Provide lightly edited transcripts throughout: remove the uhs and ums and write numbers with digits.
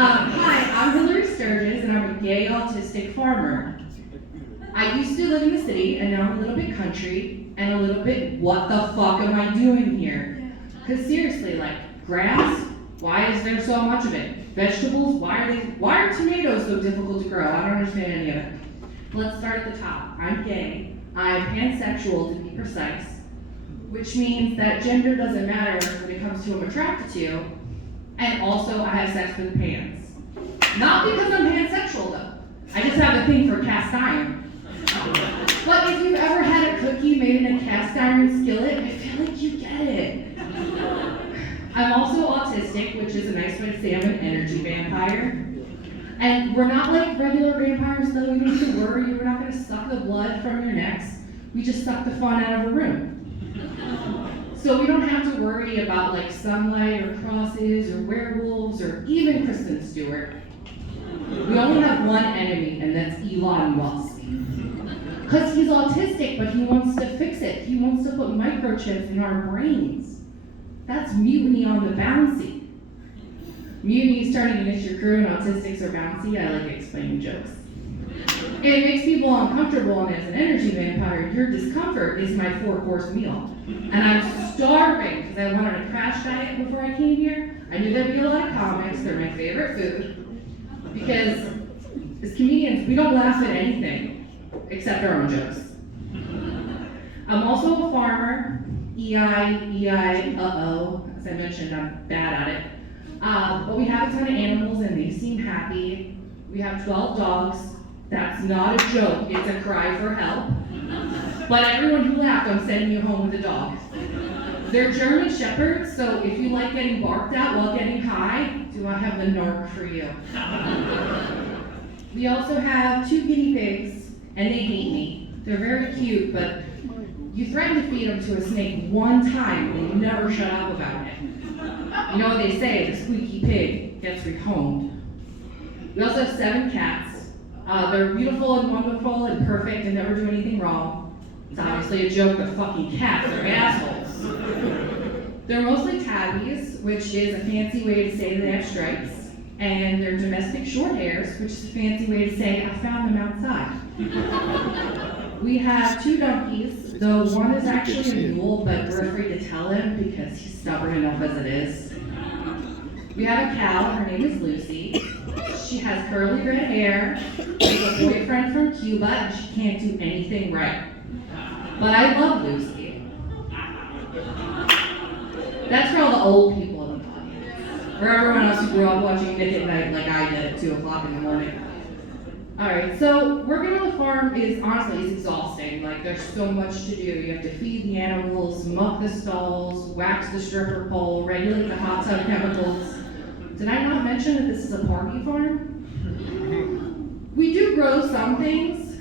Hi, I'm Hilary Sturges, and I'm a gay autistic farmer. I used to live in the city, and now I'm a little bit country, and a little bit, what the fuck am I doing here? Because seriously, like, grass, why is there so much of it? Vegetables, why are tomatoes so difficult to grow? I don't understand any of it. Let's start at the top. I'm gay. I'm pansexual, to be precise, which means that gender doesn't matter when it comes to who I'm attracted to, and also I have sex with pans. Not because I'm pansexual though. I just have a thing for cast iron. But if you've ever had a cookie made in a cast iron skillet, I feel like you get it. I'm also autistic, which is a nice way to say I'm an energy vampire. And we're not like regular vampires though, you don't have to worry, we're not gonna suck the blood from your necks. We just suck the fun out of a room. So we don't have to worry about like sunlight or crosses or werewolves or even Kristen Stewart. We only have one enemy, and that's Elon Musk. Because he's autistic, but he wants to fix it. He wants to put microchips in our brains. That's mutiny on the bouncy. Mutiny is turning against your crew, and autistics are bouncy. I like explaining jokes. It makes people uncomfortable, and as an energy vampire, your discomfort is my 4-course meal. And I'm starving because I went on a crash diet before I came here. I knew there'd be a lot of comics. They're my favorite food. Because as comedians, we don't laugh at anything except our own jokes. I'm also a farmer. E-I, as I mentioned, I'm bad at it. But we have a ton of animals and they seem happy. We have 12 dogs. That's not a joke, it's a cry for help. But everyone who laughed, I'm sending you home with a dog. They're German Shepherds, so if you like getting barked at while getting high, do I have the narc for you? We also have 2 guinea pigs, and they hate me. They're very cute, but you threaten to feed them to a snake one time, and they never shut up about it. You know what they say, the squeaky pig gets rehomed. We also have 7 cats. They're beautiful and wonderful and perfect and never do anything wrong. It's obviously a joke, but fucking cats are assholes. They're mostly tabbies, which is a fancy way to say they have stripes. And they're domestic short hairs, which is a fancy way to say I found them outside. We have 2 donkeys, though one is actually a mule, but we're afraid to tell him because he's stubborn enough as it is. We have a cow, her name is Lucy. She has curly red hair, she has a boyfriend from Cuba, and she can't do anything right. But I love Lucy. That's for all the old people in the audience. For everyone else who grew up watching Nick at Night like I did at 2 o'clock in the morning. Alright, so working on the farm is honestly exhausting. Like there's so much to do. You have to feed the animals, muck the stalls, wax the stripper pole, regulate the hot tub chemicals. Did I not mention that this is a party farm? We do grow some things.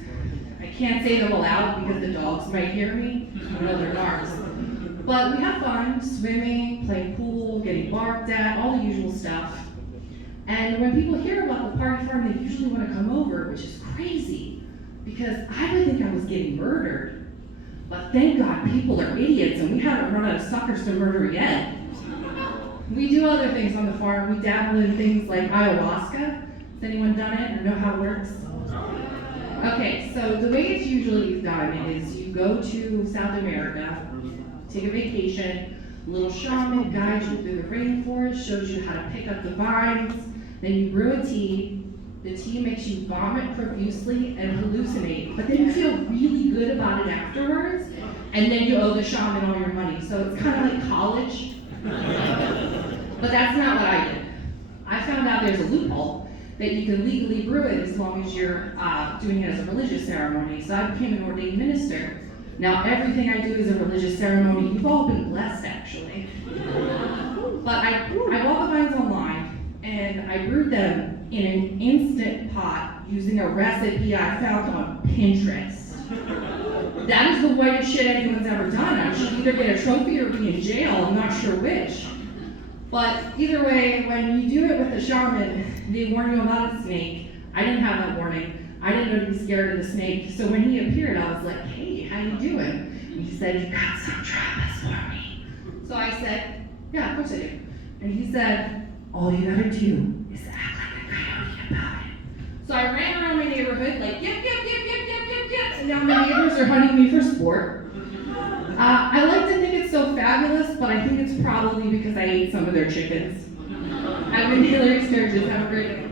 I can't say them aloud because the dogs might hear me. I know they're narcs. But we have fun, swimming, playing pool, getting barked at, all the usual stuff. And when people hear about the party farm, they usually want to come over, which is crazy. Because I would think I was getting murdered. But thank God people are idiots and we haven't run out of suckers to murder yet. We do other things on the farm. We dabble in things like ayahuasca. Has anyone done it or know how it works? Okay, so the way it's usually done is you go to South America, take a vacation, a little shaman guides you through the rainforest, shows you how to pick up the vines, then you brew a tea. The tea makes you vomit profusely and hallucinate, but then you feel really good about it afterwards, and then you owe the shaman all your money. So it's kind of like college. But that's not what I did. I found out there's a loophole that you can legally brew it as long as you're doing it as a religious ceremony. So I became an ordained minister. Now everything I do is a religious ceremony. You've all been blessed, actually. But I bought the vines online, and I brewed them in an instant pot using a recipe I found on Pinterest. That is the whitest shit anyone's ever done. I should either get a trophy or be in jail. I'm not sure which. But either way, when you do it with a shaman, they warn you about a snake. I didn't have that warning. I didn't know to be scared of the snake. So when he appeared, I was like, hey, how you doing? And he said, you got some traumas for me. So I said, yeah, of course I do. And he said, all you gotta do is act like Now my neighbors are hunting me for sport. I like to think it's so fabulous, but I think it's probably because I ate some of their chickens. I've been Hilary Sturges. Have a great day.